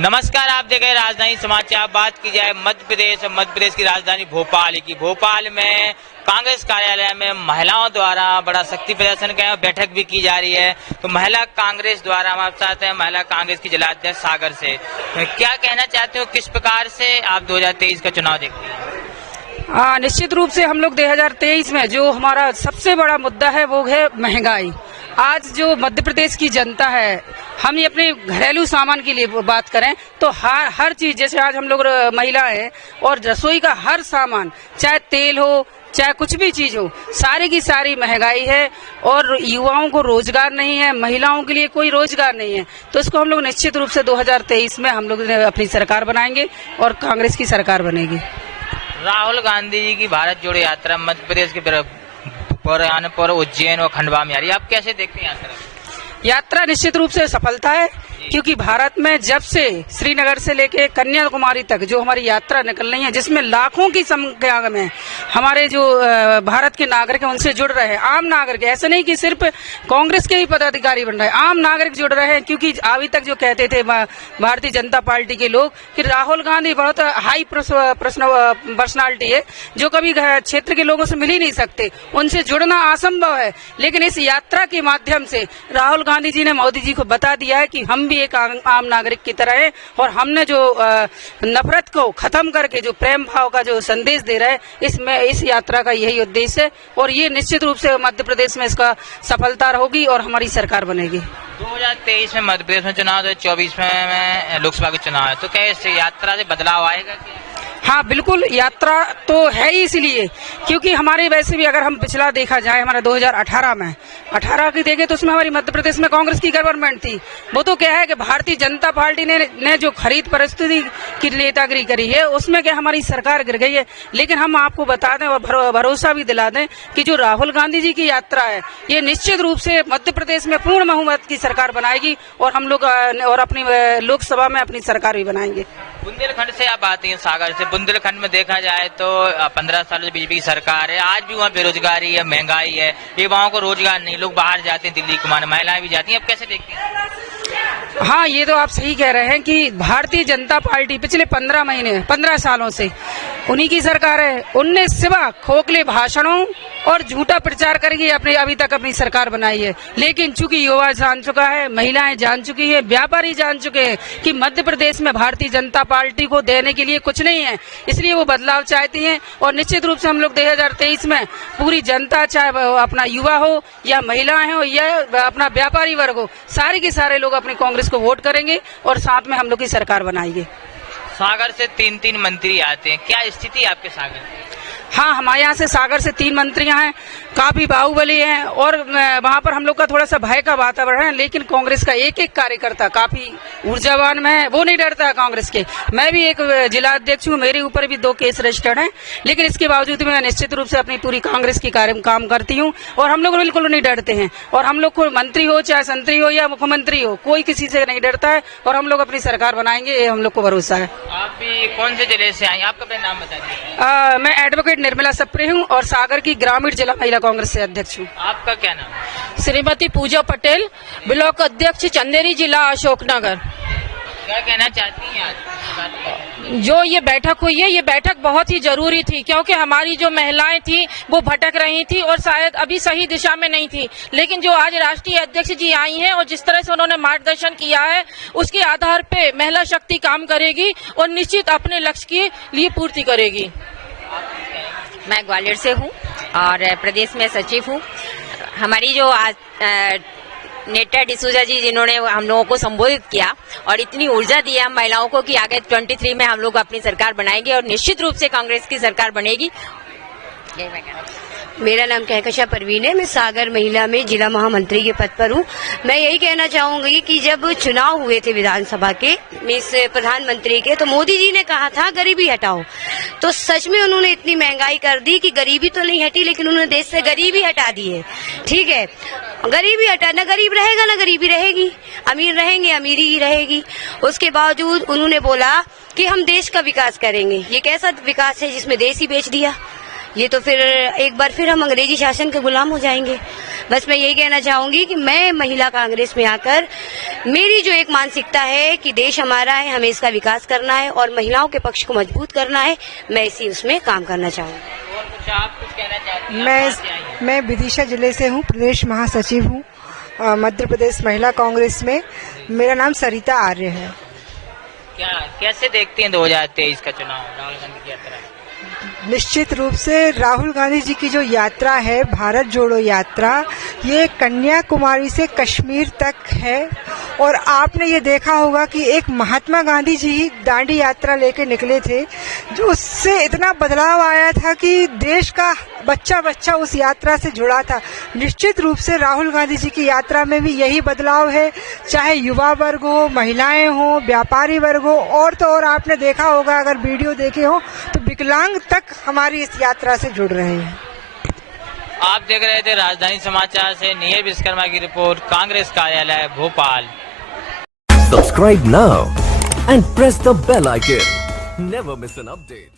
नमस्कार, आप देख रहे हैं राजधानी समाचार। बात की जाए मध्य प्रदेश की राजधानी भोपाल में कांग्रेस कार्यालय में महिलाओं द्वारा बड़ा शक्ति प्रदर्शन का बैठक भी की जा रही है। तो महिला कांग्रेस द्वारा हमारे साथ हैं महिला कांग्रेस की जिलाध्यक्ष सागर से। क्या कहना चाहते हो, किस प्रकार से आप 2023 का चुनाव देखते हैं? निश्चित रूप से हम लोग 2023 में जो हमारा सबसे बड़ा मुद्दा है वो है महंगाई। आज जो मध्य प्रदेश की जनता है, हम ये अपने घरेलू सामान के लिए बात करें तो हर चीज, जैसे आज हम लोग महिला हैं और रसोई का हर सामान, चाहे तेल हो चाहे कुछ भी चीज हो, सारी की सारी महंगाई है और युवाओं को रोजगार नहीं है, महिलाओं के लिए कोई रोजगार नहीं है। तो इसको हम लोग निश्चित रूप से 2023 में हम लोग अपनी सरकार बनाएंगे और कांग्रेस की सरकार बनेगी। राहुल गांधी जी की भारत जोड़ो यात्रा मध्य प्रदेश के पर उज्जैन और खंडवा में आ रही है, आप कैसे देखते हैं यात्रा? निश्चित रूप से सफलता है, क्योंकि भारत में जब से श्रीनगर से लेके कन्याकुमारी तक जो हमारी यात्रा निकल रही है, जिसमें लाखों की संख्या में हमारे जो भारत के नागरिक हैं उनसे जुड़ रहे हैं। आम नागरिक, ऐसे नहीं कि सिर्फ कांग्रेस के ही पदाधिकारी बन रहे हैं, आम नागरिक जुड़ रहे हैं। क्योंकि अभी तक जो कहते थे भारतीय जनता पार्टी के लोग कि राहुल गांधी बहुत हाई पर्सनालिटी है, जो कभी क्षेत्र के लोगों से मिल ही नहीं सकते, उनसे जुड़ना असंभव है। लेकिन इस यात्रा के माध्यम से राहुल गांधी जी ने मोदी जी को बता दिया है कि हम भी एक आम नागरिक की तरह है और हमने जो नफरत को खत्म करके जो प्रेम भाव का जो संदेश दे रहे हैं, इस यात्रा का यही उद्देश्य है। और ये निश्चित रूप से मध्य प्रदेश में इसका सफलता होगी और हमारी सरकार बनेगी। 2023 में मध्य प्रदेश में चुनाव है, 24 में लोकसभा के चुनाव है, तो क्या इस यात्रा से बदलाव आएगा? हाँ बिल्कुल, यात्रा तो है ही इसलिए क्योंकि हमारे वैसे भी अगर हम पिछला देखा जाए, हमारा 2018 में 18 की देखे तो उसमें हमारी मध्य प्रदेश में कांग्रेस की गवर्नमेंट थी। वो तो क्या है कि भारतीय जनता पार्टी ने जो खरीद परिस्थिति की नेतागिरी करी है उसमें क्या हमारी सरकार गिर गई है। लेकिन हम आपको बता दें और भरोसा भी दिला दें कि जो राहुल गांधी जी की यात्रा है, ये निश्चित रूप से मध्य प्रदेश में पूर्ण बहुमत की सरकार बनाएगी और हम लोग और अपनी लोकसभा में अपनी सरकार भी बनाएंगे। बुंदेलखंड से आप आते हैं, सागर से। बुंदेलखंड में देखा जाए तो 15 सालों से बीजेपी की सरकार है, आज भी वहाँ बेरोजगारी है, महंगाई है, युवाओं को रोजगार नहीं, लोग बाहर जाते हैं दिल्ली कमाने, महिलाएं भी जाती हैं। अब कैसे देखते हैं? हाँ, ये तो आप सही कह रहे हैं कि भारतीय जनता पार्टी पिछले 15 सालों से उन्हीं की सरकार है। उनने सिवा खोखले भाषणों और झूठा प्रचार करके अभी तक अपनी सरकार बनाई है। लेकिन चूंकि युवा जान चुका है, महिलाएं जान चुकी है, व्यापारी जान चुके हैं कि मध्य प्रदेश में भारतीय जनता पार्टी को देने के लिए कुछ नहीं है, इसलिए वो बदलाव चाहती हैं। और निश्चित रूप से हम लोग 2023 में पूरी जनता, चाहे अपना युवा हो या महिलाएं हो या अपना व्यापारी वर्ग हो, सारे के सारे लोग अपनी कांग्रेस को वोट करेंगे और साथ में हम लोग की सरकार बनाएंगे। सागर से 3 मंत्री आते हैं, क्या स्थिति आपके सागर की? हाँ, हमारे यहाँ से सागर से 3 मंत्रियां हैं, काफी बाहुबली हैं और वहाँ पर हम लोग का थोड़ा सा भय का वातावरण है। लेकिन कांग्रेस का एक एक कार्यकर्ता काफी ऊर्जावान है, वो नहीं डरता है कांग्रेस के। मैं भी एक जिला अध्यक्ष हूँ, मेरे ऊपर भी 2 केस रजिस्टर्ड हैं, लेकिन इसके बावजूद मैं निश्चित रूप से अपनी पूरी कांग्रेस की काम करती हूँ और हम लोग बिल्कुल नहीं डरते हैं। और हम लोग को मंत्री हो चाहे संतरी हो या मुख्यमंत्री हो, कोई किसी से नहीं डरता है और हम लोग अपनी सरकार बनाएंगे, ये हम लोग को भरोसा है। आप भी कौन से जिले से आई, आपका नाम बता दीजिए। मैं एडवोकेट निर्मला सप्रे हूँ और सागर की ग्रामीण जिला महिला कांग्रेस से अध्यक्ष हूँ। आपका क्या नाम है? श्रीमती पूजा पटेल, ब्लॉक अध्यक्ष, चंदेरी, जिला अशोकनगर। क्या कहना चाहती हैं आज? जो ये बैठक हुई है, ये बैठक बहुत ही जरूरी थी, क्योंकि हमारी जो महिलाएं थी वो भटक रही थी और शायद अभी सही दिशा में नहीं थी। लेकिन जो आज राष्ट्रीय अध्यक्ष जी आई हैं और जिस तरह से उन्होंने मार्गदर्शन किया है, उसके आधार पे महिला शक्ति काम करेगी और निश्चित अपने लक्ष्य के लिए पूर्ति करेगी। मैं ग्वालियर से हूँ और प्रदेश में सचिव हूँ। हमारी जो आज नेता डिसूजा जी, जिन्होंने हम लोगों को संबोधित किया और इतनी ऊर्जा दी है हम महिलाओं को कि आगे 23 में हम लोग अपनी सरकार बनाएंगे और निश्चित रूप से कांग्रेस की सरकार बनेगी। मेरा नाम कहकशा परवीन है, मैं सागर महिला में जिला महामंत्री के पद पर हूँ। मैं यही कहना चाहूंगी कि जब चुनाव हुए थे विधानसभा के प्रधानमंत्री के, तो मोदी जी ने कहा था गरीबी हटाओ, तो सच में उन्होंने इतनी महंगाई कर दी कि गरीबी तो नहीं हटी, लेकिन उन्होंने देश से गरीबी हटा दी है। ठीक है, गरीबी हटा, ना गरीब रहेगा ना गरीबी रहेगी, अमीर रहेंगे अमीरी ही रहेगी। उसके बावजूद उन्होंने बोला कि हम देश का विकास करेंगे। ये कैसा विकास है जिसमें देश ही बेच दिया? ये तो फिर एक बार फिर हम अंग्रेजी शासन के गुलाम हो जाएंगे। बस मैं यही कहना चाहूंगी कि मैं महिला कांग्रेस में आकर मेरी जो एक मानसिकता है कि देश हमारा है, हमें इसका विकास करना है और महिलाओं के पक्ष को मजबूत करना है, मैं इसी उसमें काम करना चाहूंगी। और कुछ आप कुछ कहना चाहती हैं? आप कहाँ से आई हैं? मैं विदिशा जिले से हूँ, प्रदेश महासचिव हूँ मध्य प्रदेश महिला कांग्रेस में। मेरा नाम सरिता आर्य है। क्या कैसे देखते हैं 2023 का चुनाव, राहुल गांधी की यात्रा? निश्चित रूप से राहुल गांधी जी की जो यात्रा है, भारत जोड़ो यात्रा, ये कन्याकुमारी से कश्मीर तक है। और आपने ये देखा होगा कि एक महात्मा गांधी जी ही दांडी यात्रा लेके निकले थे, जो उससे इतना बदलाव आया था कि देश का बच्चा बच्चा उस यात्रा से जुड़ा था। निश्चित रूप से राहुल गांधी जी की यात्रा में भी यही बदलाव है, चाहे युवा वर्ग हो, महिलाएं हो, व्यापारी वर्ग हो, और तो और आपने देखा होगा, अगर वीडियो देखे हो तो विकलांग तक हमारी इस यात्रा से जुड़ रहे हैं। आप देख रहे थे राजधानी समाचार से नीरज विश्वकर्मा की रिपोर्ट, कांग्रेस कार्यालय Bhopal. Subscribe now and press the bell icon. Never miss an update.